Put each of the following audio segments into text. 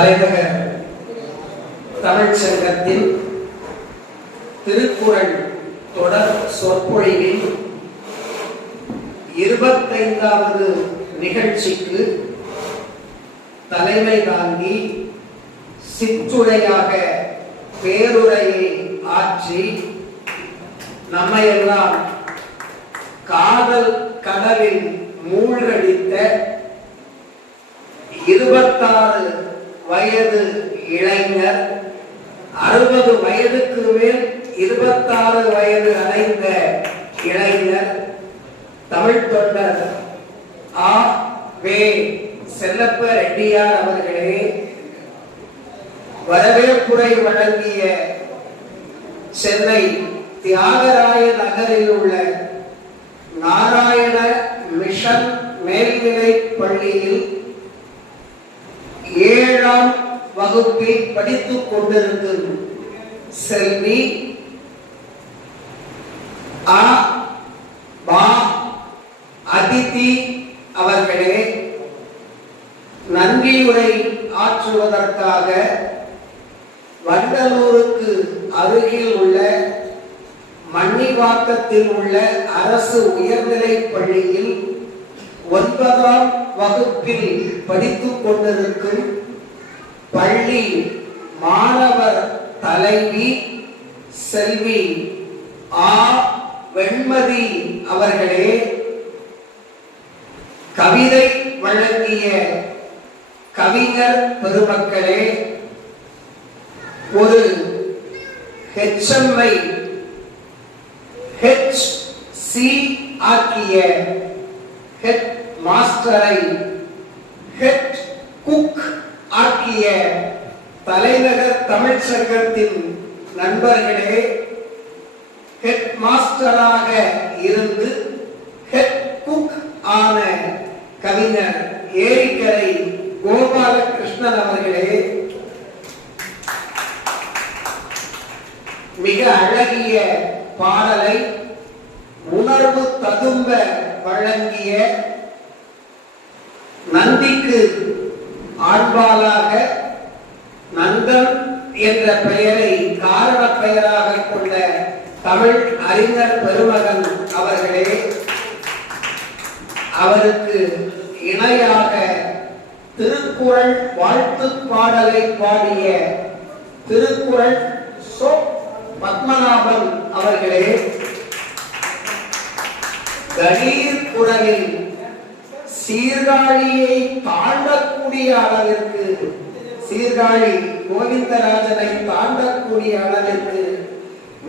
தலைநகர் தமிழ்ச்சங்கத்தில் திருக்குறள் தொடர் சொற்பொழிவின் இருபத்தைந்தாவது நிகழ்ச்சிக்கு தலைமை தாங்கி சிற்றுரையாக பேருரையை ஆற்றி நம்மையெல்லாம் காதல் கடலில் மூழ்கடித்த இருபத்தாறு வயது இளைஞர் அறுபது வயதுக்கு மேல் இருபத்தாறு வயது அடைந்த இளைஞர் தமிழ் தொண்டர் ஆ. வே. செல்லப்ப ரெட்டியார் அவர்களே வரவேற்புரை வழங்கிய சென்னை தியாகராய நகரில் உள்ள நாராயண மிஷன் மேல்நிலை பள்ளியில் ஏழாம் வகுப்பில் படித்துக் கொண்டிருக்கும் செல்வி அ பா அதிதி அவர்களே நன்றியுரை ஆற்றுவதற்காக வண்டலூருக்கு அருகில் உள்ள மன்னிவாக்கத்தில் உள்ள அரசு உயர்நிலைப் பள்ளியில் ஒன்பதாம் வகுப்பில் படித்துக் கொண்டிருக்கும் பள்ளி மாணவர் தலைவி செல்வி ஆ. வெண்மதி அவர்களே கவிதை வழங்கிய கவிஞர் பெருமக்களே ஒரு H M I H C ஆக்கிய ஹெச் மாஸ்டரை ஹெட் குக் ஆக்கிய தலைநகர் தமிழ் சங்கத்தின் நண்பர்களே ஹெட் மாஸ்டராக இருந்து ஹெட் குக் ஆன கவிஞர் ஏரிக்கரை கோபாலகிருஷ்ணன் அவர்களே மிக அழகிய பாடலை உணர்வு ததும்ப வழங்கிய நந்திக்கு ஆண்பாலாக நந்தன் என்ற பெயரை காரண பெயராக கொண்ட தமிழ் அறிஞர் பெருமகன் அவர்களே அவருக்கு இணையாக திருக்குறள் வாழ்த்து பாடலை பாடிய திருக்குறள் சோ பத்மநாபன் அவர்களே கணீர் குரலில் சீர்காழியை தாண்டக்கூடிய அளவிற்கு சீர்காழி கோவிந்தராஜனை தாண்டக்கூடிய அளவிற்கு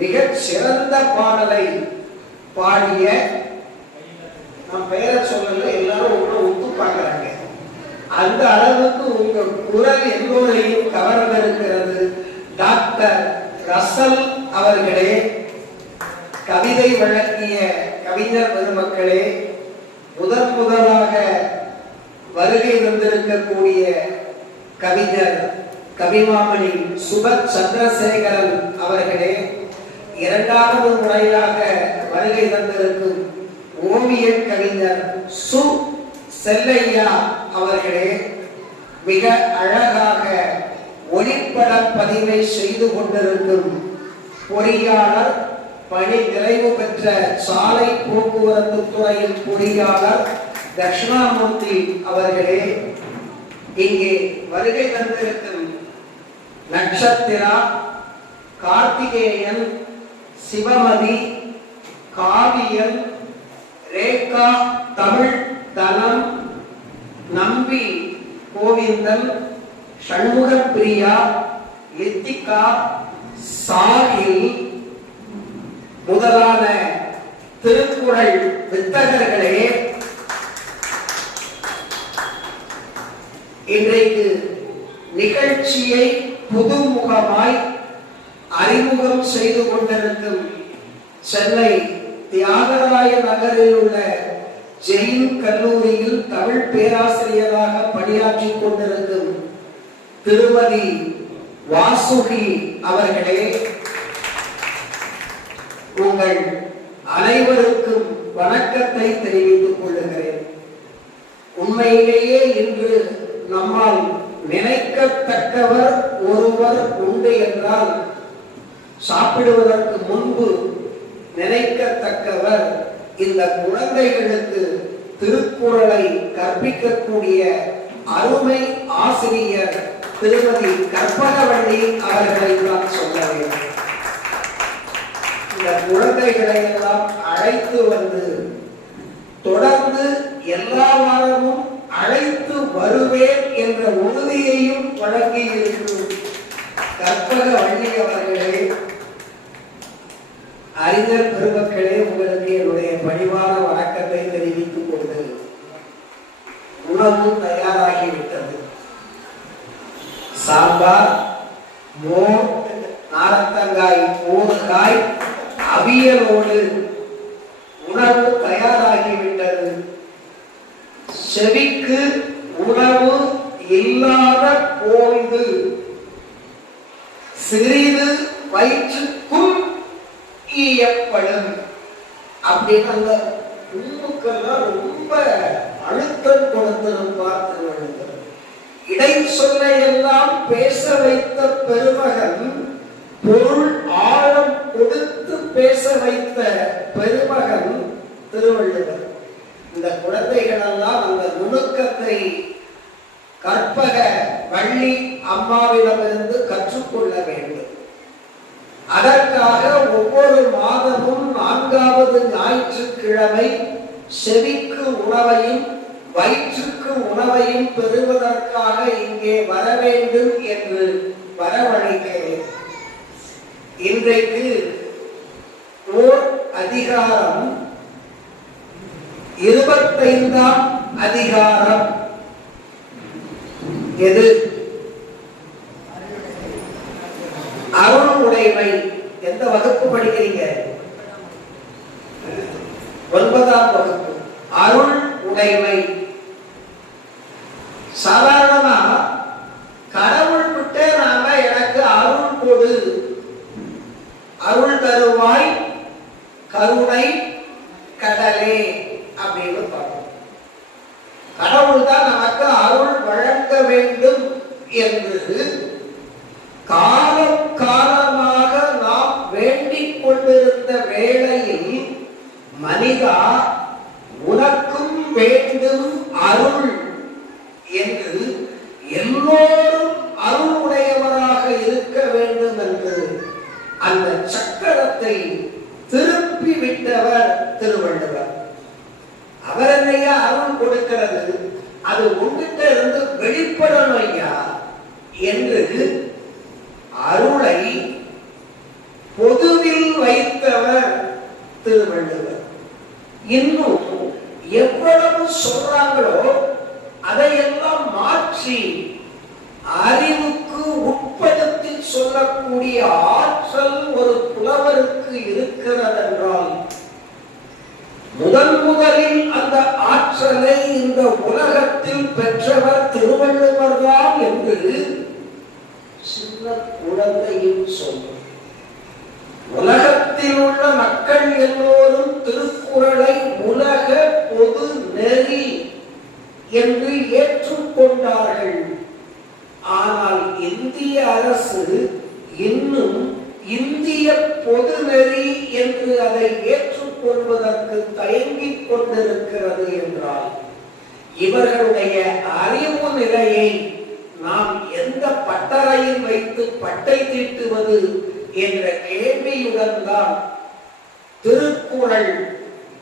மிகச் சிறந்த பாடலை பாடிய நான் பெயரை சொல்லல எல்லாரும் உங்களை ஒத்து பார்க்கறாங்க. அந்த அளவுக்கு உங்க குரல் எல்லோரையும் கவர்ந்திருக்கிறது. டாக்டர் ரசல் அவர்களே கவிதை வழங்கிய கவிஞர் பெருமக்களே முதன் முதலாக வருகை வந்திருக்கக்கூடிய கவிஞர் கவிமாமணி சுபத் சந்திரசேகரன் அவர்களே இரண்டாவது முறையாக வருகை தந்திருக்கும் ஓவிய கவிஞர் சு. செல்லையா அவர்களே மிக அழகாக ஒளிப்பட பதிவை செய்து கொண்டிருக்கும் பொறியாளர் பணி நிறைவு பெற்ற சாலை போக்குவரத்து துறையின் பொறியாளர் தட்சிணாமூர்த்தி அவர்களே இங்கே வருகை தந்திருக்கும் நட்சத்திரா கார்த்திகேயன் சிவமதி காவியன் ரேகா தமிழ் தனம் நம்பி கோவிந்தன் சண்முக பிரியா எத்திகா சாகில் முதலான திருக்குறள் வித்தகர்களே இன்றைக்கு நிகழ்ச்சியை புதுமுகமாய் அறிமுகம் செய்து கொண்டிருக்கும் சென்னை தியாகராய நகரில் உள்ள ஜெயின் கல்லூரியில் தமிழ் பேராசிரியராக பணியாற்றிக் கொண்டிருக்கும் திருமதி வாசுகி அவர்களே உங்கள் அனைவருக்கும் வணக்கத்தை தெரிவித்துக் கொள்ளுகிறேன். உண்மையிலேயே இன்று நம்மால் நினைக்கத்தக்கவர் ஒருவர் உண்டு என்றால் சாப்பிடுவதற்கு முன்பு நினைக்கத்தக்கவர் இந்த குழந்தைகளுக்கு திருக்குறளை கற்பிக்கக்கூடிய அருமை ஆசிரியர் திருமதி கற்பகவள்ளி அவர்களை நான் சொல்ல வேண்டும். இந்த குழந்தைகளை எல்லாம் அழைத்து வந்து தொடர்ந்து எல்லா வாரமும் அழைத்து வருவேன் என்ற உறுதியையும் வழங்கி இருக்கும் கற்பக வள்ளி அவர்களே அறிஞர் பெருமக்களே உங்களுக்கு என்னுடைய பணிவான வணக்கத்தை தெரிவித்துக் கொண்டு உணவு தயாராகிவிட்டது. சாம்பார் மோர் நாரத்தங்காய் ஊறுகாய் அவியலோடு உணவு தயாராகிவிட்டது. செவிக்கு உணவு இல்லாத போது சிறிது வயிற்றுக்கும் ஈயப்படும். அப்படின்னு அந்த உண்முக்கெல்லாம் ரொம்ப அழுத்தம் கொடுத்திருப்பார் திருவள்ளுவர். இடை சொல்லையெல்லாம் எல்லாம் பேச வைத்த பெருமகன் பொருள் ஆழம் கொடுத்து பேச வைத்த பெருமகன் திருவள்ளுவர் இந்த குழந்தைகள் எல்லாம் அந்த நுணுக்கத்தை கற்பக வள்ளி அம்மாவிடமிருந்து கற்றுக்கொள்ள வேண்டும் அதற்காக ஒவ்வொரு மாதமும் நான்காவது ஞாயிற்றுக்கிழமை செவிக்கு உணவையும் வயிற்றுக்கு உணவையும் பெறுவதற்காக இங்கே வர வேண்டும் என்று வரவழைக்கிறேன் இன்றைக்கு ஓர் அதிகாரம் இருபத்தைந்தாம் அதிகாரம் எது அருள் உடைமை எந்த வகுப்பு படிக்கிறீங்க? ஒன்பதாம் வகுப்பு. அருள் உடைமை சாதாரணமா கடவுள் விட்டே நாம எனக்கு அருள் கொடு அருள் தருவாய் கருணை கடலே அப்படின்னு பார்ப்போம் கடவுள் தான் நமக்கு அருள் வழங்க வேண்டும் என்று காலம் காலமாக நாம் வேண்டிக் கொண்டிருந்த வேளையில் மனிதா உனக்கும் வேண்டும் அருள் என்று எல்லோரும் அருள் உடையவராக இருக்க வேண்டும் என்று அந்த சக்கரத்தை திருப்பி விட்டவர் திருவள்ளுவர் அவர் என்னையா அருள் கொடுக்கிறது அது உங்ககிட்ட இருந்து வெளிப்படணும் ஐயா என்று அருளை பொதுவில் வைத்தவர் திருவள்ளுவர் இன்னும் எவ்வளவு சொல்றாங்களோ அதையெல்லாம் மாற்றி அறிவுக்கு உட்படுத்தி சொல்லக்கூடிய ஆற்றல் ஒரு புலவருக்கு இருக்கிறது என்றால் முதன் முதலில் அந்த ஆற்றலை இந்த உலகத்தில் பெற்றவர் திருவள்ளுவர் தான் என்று சின்ன குழந்தையின் சொல்லும் உலகத்தில் உள்ள மக்கள் எல்லோரும் திருக்குறளை உலக பொது நெறி என்று ஏற்றுக்கொண்டார்கள். ஆனால் இந்திய அரசு இன்னும் இந்திய பொது நெறி என்று அதை ஏற்றுக்கொள்வதற்கு தயங்கிக் கொண்டிருக்கிறது என்றால் இவர்களுடைய அறிவு நிலையை நாம் எந்த பட்டறையில் வைத்து பட்டை தீட்டுவது என்ற கேள்வியுடன் தான் திருக்குறள்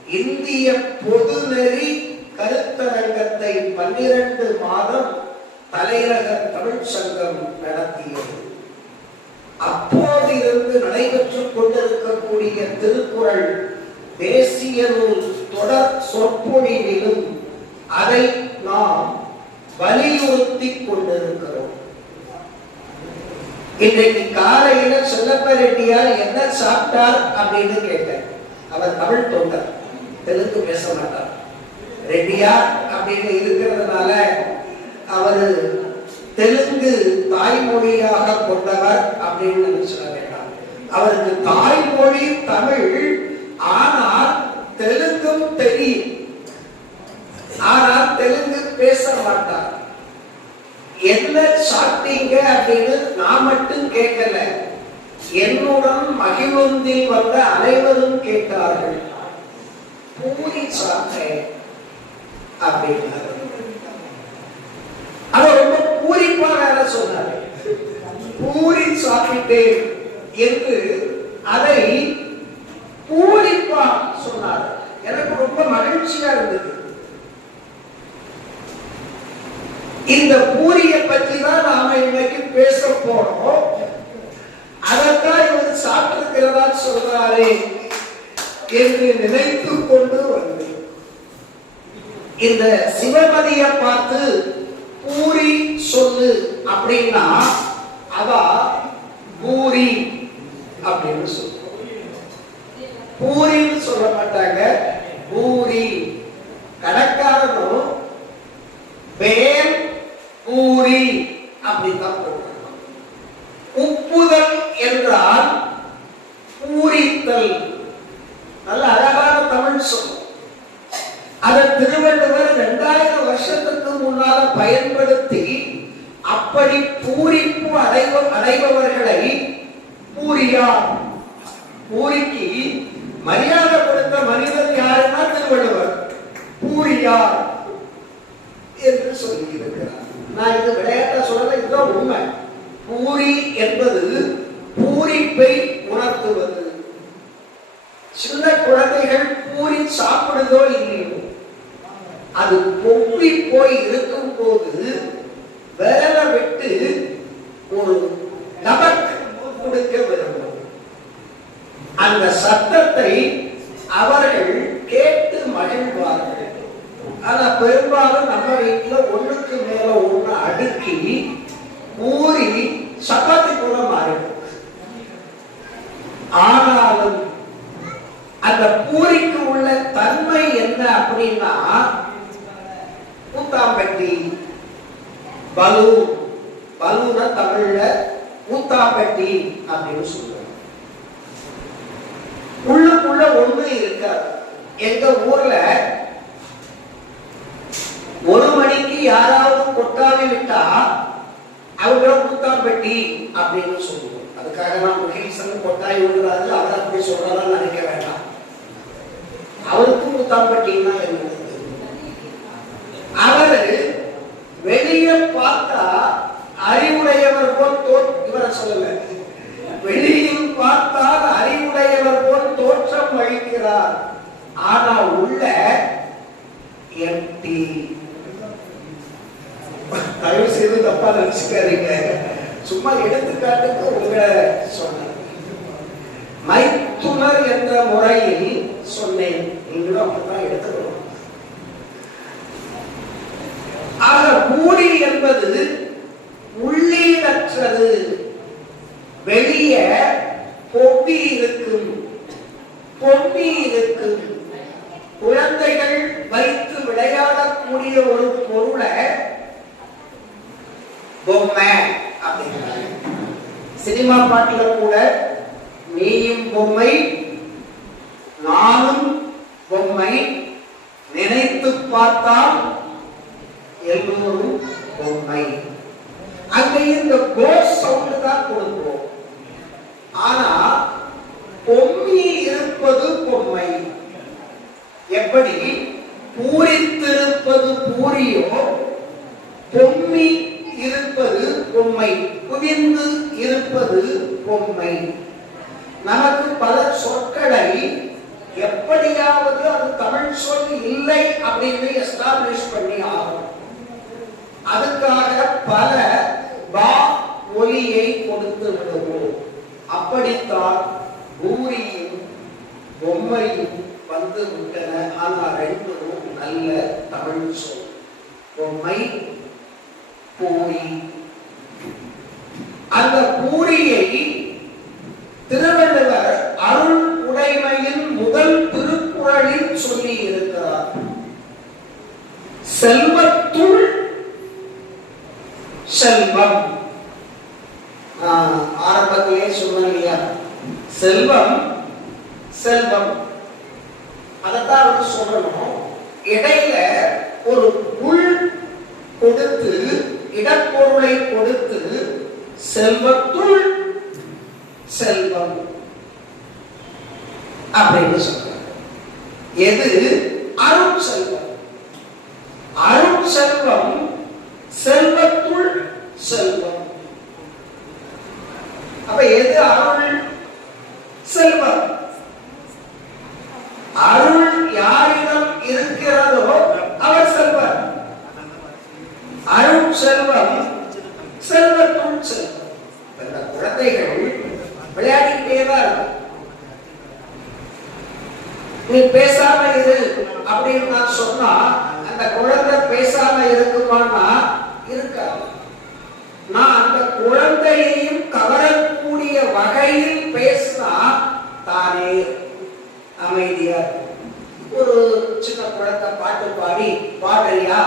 இந்திய பொதுநெறி கருத்தரங்கத்தை பன்னிரண்டு மாதம் தலைநக தமிழ்ச்சங்கம் நடத்தியது. அப்போதிருந்து நடைபெற்றுக் கொண்டிருக்கக்கூடிய திருக்குறள் தேசிய நூல் தொடர் சொற்பொழிவிலும் அதை நாம் வலியுறுத்தி கொண்டிருக்கிறோம். இன்றைக்கு காலையில செல்லப்ப ரெட்டியார் என்ன சாப்பிட்டார் அப்படின்னு கேட்டேன். அவர் தமிழ் தொண்டர் தெலுங்கு பேச மாட்டார். ரெட்டியார் அப்படின்னு இருக்கிறதுனால அவர் தெலுங்கு தாய்மொழியாக கொண்டவர் அப்படின்னு சொல்ல வேண்டாம். அவருக்கு தாய்மொழி தமிழ் ஆனால் தெலுங்கும் தெரியும் ஆனால் தெலுங்கு பேச மாட்டார் என்ன சாப்பிட்டீங்க அப்படின்னு நான் மட்டும் கேட்கல. என்னுடன் மகிழ்வந்தில் வந்த அனைவரும் கேட்டார்கள். பூரி சாப்பிட்டேன் அப்படின்னாரு. அவர் ரொம்ப வேற சொன்னார். பூரி சாப்பிட்டேன் என்று அதை பூரிப்பா சொன்னார். எனக்கு ரொம்ப மகிழ்ச்சியா இருந்தது. இந்த பூரியை பற்றி தான் நாம இன்னைக்கு பேச போறோம். அதத்தான் இவர் சாப்பிட்டிருக்கிறதா சொல்றாரே என்று நினைத்து கொண்டு வந்தேன். இந்த சிவமதிய பார்த்து பூரி சொல்லு அப்படின்னா அவ பூரி அப்படின்னு சொல்லுவோம் பூரின்னு சொல்ல மாட்டாங்க. பூரி. கடைக்காரனும் பேர் பூரி அப்படித்தான் போடுறாங்க உப்புதல் என்றால் பூரித்தல். நல்ல அழகான தமிழ் சொல்லும் அதை திருவள்ளுவர் இரண்டாயிரம் வருஷத்துக்கு முன்னால பயன்படுத்தி அப்படி பூரிப்பு அடைவ அடைபவர்களை பூரியார் பூரிக்கு மரியாதை கொடுத்த மனிதன் யாருன்னா திருவள்ளுவர். பூரியார் என்று சொல்லி இருக்கிறார் நான் இது விளையாட்டா சொல்லல இதுதான் உண்மை. பூரி என்பது பூரிப்பை உணர்த்துவது. சின்ன குழந்தைகள் பூரி சாப்பிடுதோ இல்லையோ அது பொங்கி போய் இருக்கும் போது வேலை விட்டு ஒரு நமக்கு கொடுக்க விரும்பும். அந்த சத்தத்தை அவர்கள் கேட்டு மகிழ்வார்கள். ஆனா பெரும்பாலும் நம்ம வீட்டுல ஒண்ணுக்கு மேல ஒண்ணு அடுக்கி ஊறி சப்பாத்தி கூட மாறிடும். ஆனாலும் அந்த பூரிக்கு உள்ள தன்மை என்ன அப்படின்னா ஊத்தாம்பட்டி பலு பலுனா தமிழ்ல ஊத்தாம்பட்டி அப்படின்னு சொல்லுவாங்க உள்ளுக்குள்ள ஒண்ணு இருக்காது. எங்க ஊர்ல ஒரு மணிக்கு யாராவது கொட்டாவி விட்டா அவங்க பெட்டி அப்படின்னு சொல்லுவோம். அதுக்காக நான் முகேசன் கொட்டாய் விடுறாரு அதை அப்படி சொல்றதா நினைக்க வேண்டாம். அவருக்கும் ஊத்தாம்பட்டின்னா என்ன? அவரு வெளியே பார்த்தா அறிவுடையவர் போல் தோ இவரை சொல்லல வெளியில் பார்த்தால் அறிவுடையவர் போல் தோற்றம் வகிக்கிறார். ஆனா உள்ள எம்டி தயவு செய்து தப்பா நினைச்சுக்காதீங்க. சும்மா எடுத்துக்காட்டுக்கு உங்களை சொன்னேன். மைத்துனர் என்ற முறையில் சொன்னேன். நீங்களும் அப்படித்தான் எடுத்துக்கணும். ஆக மூடி என்பது உள்ளீடற்றது. வெளிய பொம்பி இருக்கும். பொம்பி இருக்கும். குழந்தைகள் வைத்து விளையாடக்கூடிய ஒரு பொருளை பொம்மை அப்படிங்கிறாங்க சினிமா பாட்டுகள் கூட நீயும் பொம்மை நானும் பொம்மை நினைத்து பார்த்தால் எல்லோரும் பொம்மை. அங்கே இந்த கோஸ் சவுண்ட் தான் கொடுப்போம் ஆனா பொம்மி இருப்பது பொம்மை. எப்படி? பூரித்திருப்பது பூரியோ பொம்மி இருப்பது பொம்மை. குவிந்து இருப்பது பொம்மை. நமக்கு பல சொற்களை எப்படியாவது அது தமிழ் சொல் இல்லை அப்படின்னு எஸ்டாப்ளிஷ் பண்ணி ஆகும் அதுக்காக பல பா ஒலியை கொடுத்து விடுவோம். அப்படித்தான் பூரியும் பொம்மையும் வந்து விட்டன. ஆனால் ரெண்டும் நல்ல தமிழ் சொல். பொம்மை பூரி அந்த பூரியை திருவள்ளுவர் அருள் உடைமையின் முதல் திருக்குறளில் சொல்லி இருக்கிறார். செல்வத்துள் செல்வம். ஆஹ், ஆரம்பத்திலே சொன்னேன் இல்லையா? செல்வம் செல்வம். அதைத்தான் வந்து சொல்லணும். இடையில ஒரு உள் கொடுத்து இடப்பொருள் செல்வத்துள் செல்வம். அப்படின்னு சொல்றாங்க. எது? அருள் செல்வம். அருள் செல்வம் செல்வத்துள் செல்வம். அப்ப எது அருள்? செல்வம். அருள் யாரிடம் இருக்கிறதோ அவர் செல்வர். அருள் செல்வம் செல்வத்தும் செல்வம். இந்த குழந்தைகள் விளையாடிக்கிட்டே தான் இருக்கும். நீ பேசாம இரு அப்படின்னு நான் சொன்னா அந்த குழந்தை பேசாம இருக்குமானா இருக்காது. நான் அந்த குழந்தையையும் கவரக்கூடிய வகையில் பேசினா தானே அமைதியா இருக்கும். ஒரு சின்ன குழந்தை பாட்டு பாடி பாடுறியா?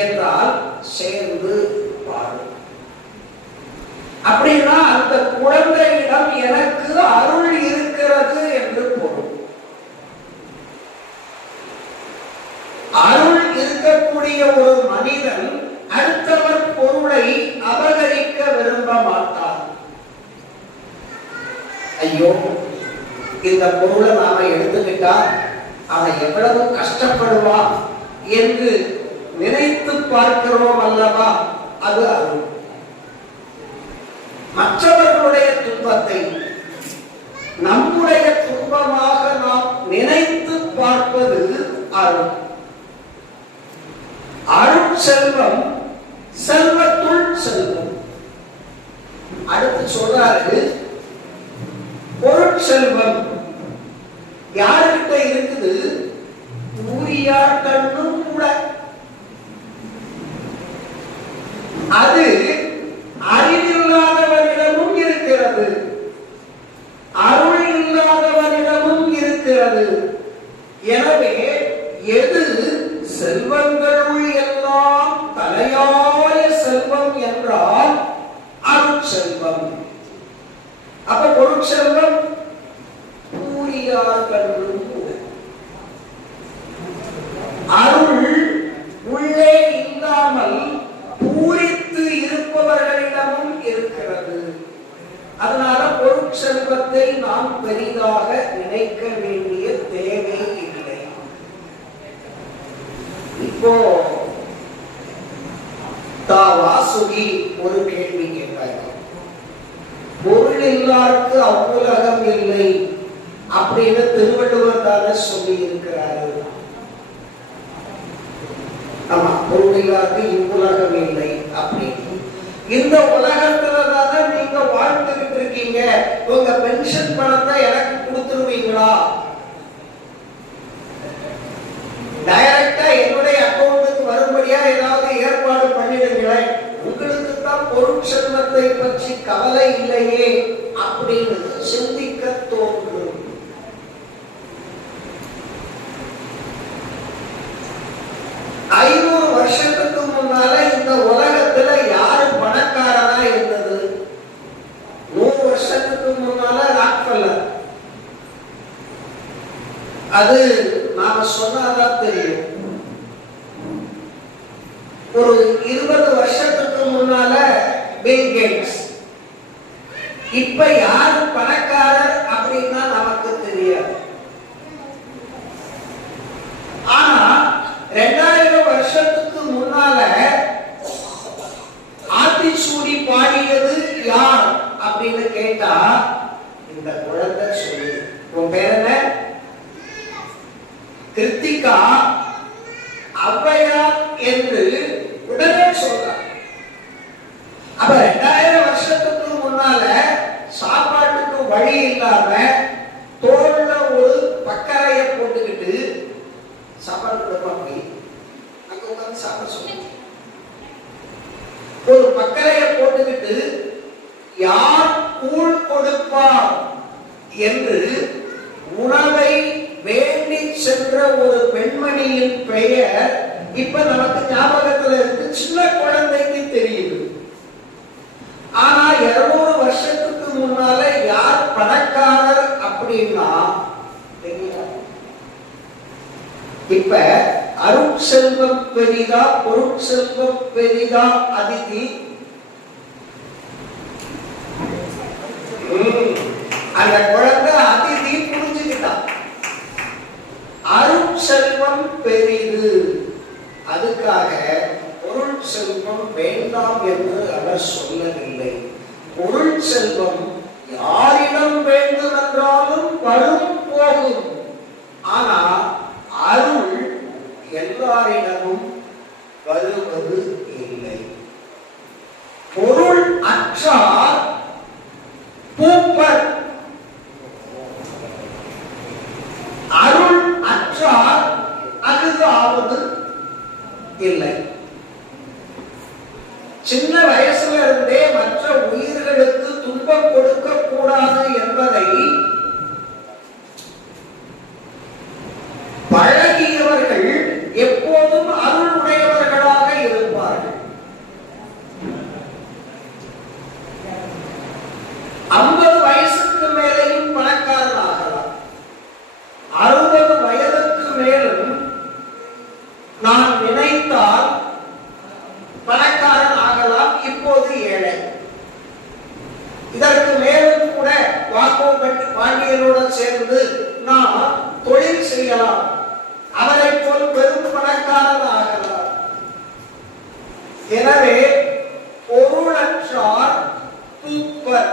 என்றால் சேர்ந்து பாடும் அப்படின்னா அந்த குழந்தையிடம் எனக்கு அருள் இருக்கிறது என்று பொருள். அருள் இருக்கக்கூடிய ஒரு மனிதன் அடுத்தவர் பொருளை அபகரிக்க விரும்ப மாட்டார் ஐயோ இந்த பொருளை நாம எடுத்துக்கிட்டா அவன் எவ்வளவு கஷ்டப்படுவான் என்று நினைத்து பார்க்கிறோம் அல்லவா? அது அருள். மற்றவர்களுடைய துன்பத்தை நம்முடைய துன்பமாக நாம் நினைத்து பார்ப்பது அருள். அருள் செல்வம் செல்வத்துள் செல்வம். அடுத்து சொல்றாரு பொருட்செல்வம் யாருக்கிட்ட இருக்குது? ஊரியா கூட. அது அறிவில்லாதவனிடமும் இருக்கிறது அருள் இல்லாதவனிடமும் இருக்கிறது எனவே எது செல்வங்களுள் எல்லாம் தலையாய செல்வம் என்றால் அருட்செல்வம் அப்ப பொருட்செல்வம் பூரியார் கண்ணும் கூட அருள் உள்ளே இல்லாமல் பூரித்து இருப்பவர்களிடமும் இருக்கிறது அதனால பொருட்செல்வத்தை நாம் பெரிதாக நினைக்க வேண்டிய தேவை இல்லை இப்போ தா வாசுகி ஒரு கேள்வி கேட்டாங்க பொருள் இல்லாருக்கு அவ்வுலகம் இல்லை. அப்படின்னு திருவள்ளுவர் தானே சொல்லி இருக்கிறாரு ஆமா பொருள் இல்லாருக்கு இவ்வுலகம் இல்லை அப்படின்னு. இந்த உலகத்துல தானே நீங்க வாழ்ந்துகிட்டு இருக்கீங்க. உங்க பென்ஷன் பணத்தை எனக்கு கொடுத்துருவீங்களா? டைரக்டா என்னுடைய அக்கௌண்ட்டுக்கு வரும்படியா ஏதாவது ஏற்பாடு பண்ணிடுங்களேன் உங்களுக்கு தான் பொருட்செல்வத்தை பற்றி கவலை இல்லையே அப்படின்னு சிந்திக்க தோன்றும். ஐநூறு வருஷத்துக்கு முன்னால இந்த உலகத்துல யாரு பணக்காரனா இருந்தது? நூறு வருஷத்துக்கு முன்னால ராக்ஃபெல்லர் அது நாம சொன்னாதான் தெரியும் ஒரு இருபது வருஷத்துக்கு முன்னால பில் கேட்ஸ் இப்ப யாரு பணக்காரர் அப்படின்னா நமக்கு தெரியாது. ஆனா ரெண்டாயிரம் வருஷத்துக்கு முன்னால ஆத்திச்சூடி பாடியது யார் அப்படின்னு கேட்டா இந்த குழந்தை சொல்லி. உன் பேர் என்ன? கிருத்திகா ஔவையார் என்று உடனே சொல்றார் அப்ப ரெண்டாயிரம் வருஷத்துக்கு முன்னால சாப்பாட்டுக்கு வழி இல்லாம தோல்ல ஒரு பக்கரைய போட்டுக்கிட்டு சாப்பாடு கொடுப்பாங்க அங்க உட்கார்ந்து சாப்பிட சொல்லுங்க ஒரு பக்கலையை போட்டுக்கிட்டு யார் கூழ் கொடுப்பார் என்று உணவை வேண்டி சென்ற ஒரு பெண்மணியின் பெயர் இப்ப நமக்கு ஞாபகத்துல இருக்கு. சின்ன குழந்தைக்கு தெரியுது. ஆனா இருநூறு வருஷத்துக்கு முன்னால யார் பணக்காரர் அப்படின்னா தெரியாது இப்ப அருட்செல்வம் பெரிதா பொருட்செல்வம் பெரிதா அதிதி. அந்த குழந்தை அதிதி புரிஞ்சுக்கிட்டான் அருள் செல்வம் பெரிது அதுக்காக பொருள் செல்வம் வேண்டாம் என்று அவர் சொல்லவில்லை. பொருள் செல்வம் யாரிடம் வேண்டும் என்றாலும் வரும் போகும். ஆனா அருள் எல்லாரிடமும் வருவது இல்லை. பொருள் அற்றார் பூப்பர். அருள் அற்றார் அகுது ஆவது இல்லை சின்ன வயசுல இருந்தே மற்ற உயிர்களுக்கு துன்பம் கொடுக்க கூடாது என்பதை பழகியவர்கள் எப்போதும் அருள் உடையவர்களாக இருப்பார்கள் ஐம்பது வயசுக்கு மேலேயும் பணக்காரன் ஆகலாம் அறுபது வயதுக்கு மேலும் நான் நினைத்தால் பணக்காரன் ஆகலாம் இப்போது ஏழை இதற்கு மேலும் கூட வாக்கோ பாண்டியனுடன் சேர்ந்து நாம் தொழில் செய்யலாம். அவரை போல் பெரும் பணக்காரன் ஆகலாம் எனவே பொருளற்றார் தூப்பர்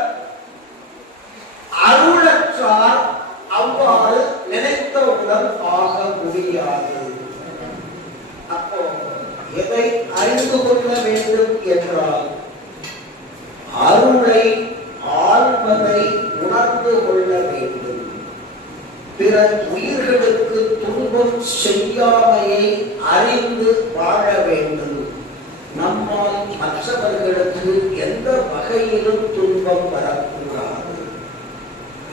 அருளற்றார் அவ்வாறு நினைத்தவுடன் ஆக முடியாது. அப்போ எதை அறிந்து கொள்ள வேண்டும் என்றால் அருளை ஆழ்வதை உணர்ந்து கொள்ள வேண்டும். பிற உயிர்களுக்கு துன்பம் செய்யாமையை அறிந்து வாழ வேண்டும். நம்மால் மற்றவர்களுக்கு எந்த வகையிலும் துன்பம் வரக்கூடாது.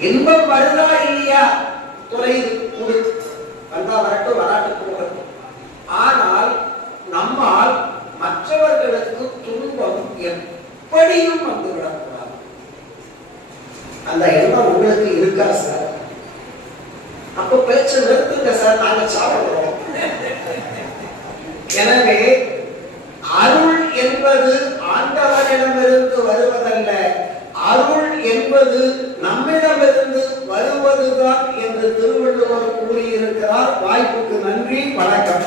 இன்பம் வருதா இல்லையா? தொலைது கொடு வந்தா வரட்டும் வராட்டு போகட்டும். ஆனால் நம்மால் மற்றவர்களுக்கு துன்பம் எப்படியும் வந்துவிடக்கூடாது அந்த எண்ணம் உங்களுக்கு இருக்கா சார்? அப்ப பேச்சு நிறுத்துங்க சார். நாங்க சாப்பிடுறோம். எனவே அருள் என்பது ஆண்டவனிடமிருந்து வருவதல்ல. அருள் என்பது நம்மிடமிருந்து வருவதுதான் என்று திருவள்ளுவர் கூறியிருக்கிறார். வாய்ப்புக்கு நன்றி வணக்கம்.